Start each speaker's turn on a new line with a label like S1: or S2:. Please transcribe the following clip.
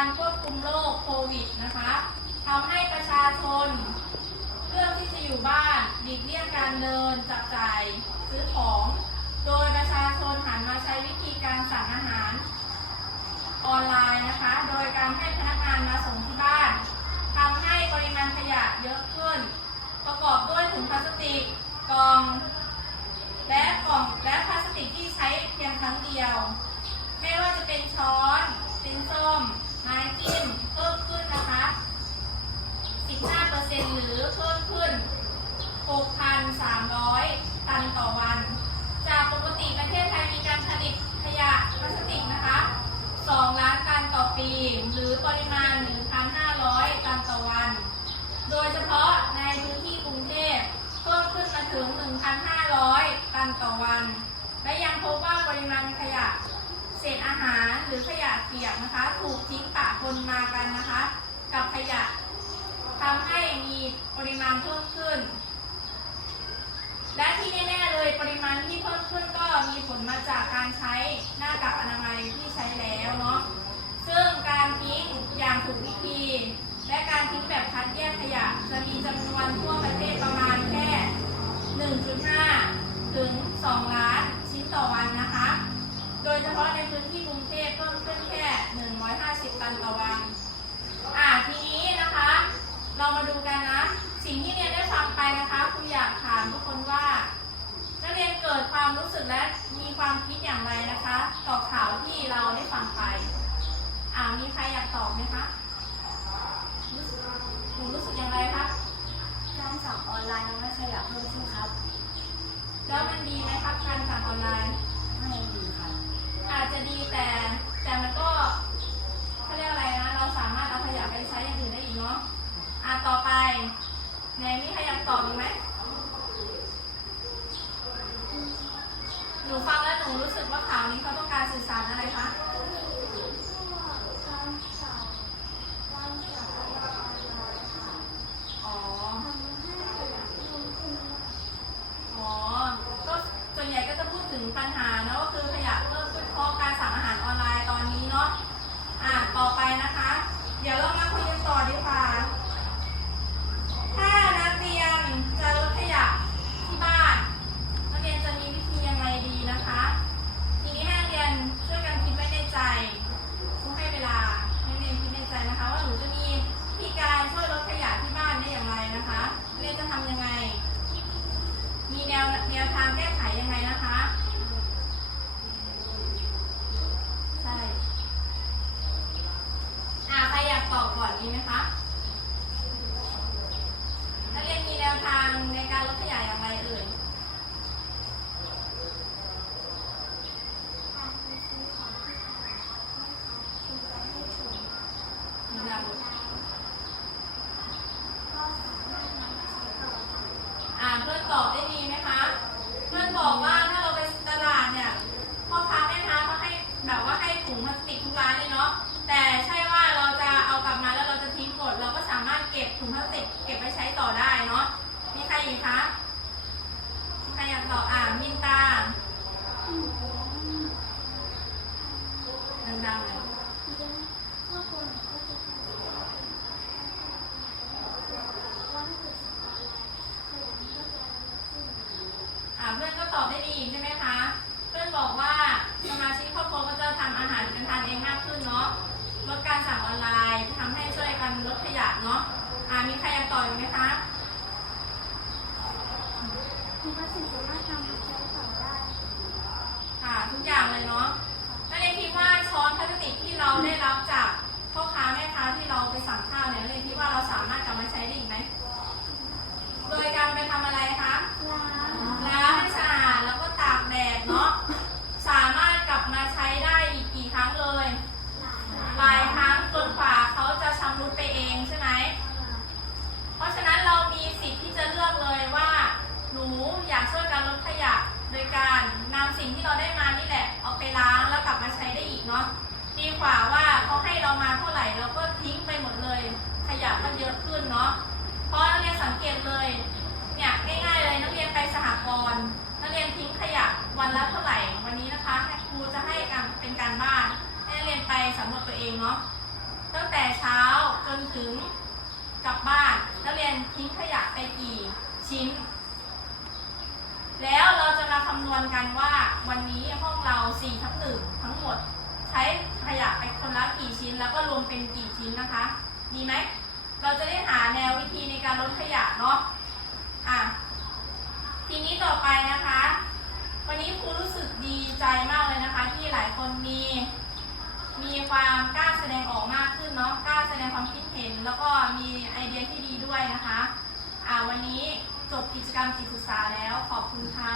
S1: การควบคุมโรคโควิดนะคะทำให้ประชาชนเลือกที่จะอยู่บ้านหลีกเลี่ยงการเดินจับจ่ายซื้อของ โดยประชาชนหันมาใช้วิธีการสั่งอาหารออนไลน์นะคะ โดย ตันต่อวัน จากปกติประเทศไทยมีการผลิตขยะพลาสติกนะคะ2ล้านตันต่อปี หรือปริมาณ 1,500 ตันต่อวัน โดยเฉพาะในพื้นที่กรุงเทพเพิ่มขึ้นมาถึง 1,500 ตันต่อวัน และยังพบว่าปริมาณขยะเศษอาหารหรือขยะเปียกนะคะ ถูกทิ้งปะปนมากันนะคะ กับขยะทำให้มีปริมาณเพิ่มขึ้น นั้ที่เพิ่มขึ้นก็มีผลมาจากการใช้หน้ากากอนามัยที่ใช้แล้วเนาะซึ่งการทิ้งอย่างถูกวิธี และการทิ้งแบบคัดแยกขยะ จะมีจำนวนทั่วประเทศประมาณแค่ 1.5 ถึง 2 ล้านชิ้นต่อวันนะคะ โดยเฉพาะในพื้นที่กรุงเทพเพิ่มขึ้นแค่ 150 ตันต่อวัน แงนี่ให้คำตอบอีกไหมหนูฟังแล้วหนูรู้สึกว่าข่าวนี้เขาต้องการสื่อสารอะไรคะ แนวทางแก้ไขยังไงนะคะ ใช่ อ่าใครอยากตอบก่อนดีไหมคะนักเรียนมีแนวทางในการลดขยะอย่างไรเอ่ย มีแนวอ่าเพื่อนตอบได้ดีไหมคะ เพื่อนบอกว่าถ้าเราไปตลาดเนี่ยพ่อค้าแม่ค้าเขาให้แบบว่าให้ถุงพลาสติกทุกร้านเลยเนาะ แต่ใช่ว่าเราจะเอากลับมาแล้วเราจะทิ้งหมด เราก็สามารถเก็บถุงพลาสติกเก็บไว้ใช้ต่อได้เนาะ มีใครอีกคะ มีใครอยากตอบอ่ามินตาดังๆเลย อ่าเพื่อนก็ตอบได้ดีใช่ไหมคะ เพื่อนบอกว่าสมาชิกครอบครัวก็จะทำอาหารกันทานเองมากขึ้นเนาะ ลดการสั่งออนไลน์ทำให้ช่วยกันลดขยะเนาะ อ่ามีใครอยากตอบอีกไหมคะ ค่ะทุกอย่างเลยเนาะนักเรียนคิดว่าช้อนพลาสติกที่เราได้รับจากพ่อค้าแม่ค้าที่เราไปสั่งข้าวเนี่ยนักเรียนคิดว่าเราสามารถกลับมาใช้ได้อีกไหม โดยการไปทำอะไรคะ ล้างให้สะอาดแล้วก็ตากแดดเนาะ สามารถกลับมาใช้ได้อีกกี่ครั้งเลย หลายครั้งจนกว่าเขาจะชำรุดไปเองใช่ไหม เพราะฉะนั้นเรามีสิทธิ์ที่จะเลือกเลยว่า หนูอยากช่วยการลดขยะ โดยการนำสิ่งที่เราได้มานี่แหละ เอาไปล้างแล้วกลับมาใช้ได้อีกเนาะ ดี กว่าว่าเขาให้เรามาเท่าไหร่เราก็ทิ้งไปหมดเลย ขยะก็เยอะขึ้นเนาะเพราะนักเรียนสังเกตเลยเนี่ยง่ายๆเลยนักเรียนไปสหกรณ์นักเรียนทิ้งขยะวันละเท่าไหร่วันนี้นะคะครูจะให้การเป็นการบ้านให้นักเรียนไปสำรวจตัวเองเนาะตั้งแต่เช้าจนถึงกลับบ้านนักเรียนทิ้งขยะไปกี่ชิ้น แล้วเราจะมาคำนวณกันว่าวันนี้ห้องเรา4ทับหนึ่งทั้งหมด เป็นกี่ชิ้นนะคะ ดีไหม เราจะได้หาแนววิธีในการลดขยะเนาะ อะ ทีนี้ต่อไปนะคะ วันนี้ครูรู้สึกดีใจมากเลยนะคะ ที่หลายคนมี มีความกล้าแสดงออกมากขึ้นเนาะ กล้าแสดงความคิดเห็น แล้วก็มีไอเดียที่ดีด้วยนะคะ อ่าวันนี้จบกิจกรรมจิตศึกษาแล้วขอบคุณค่ะ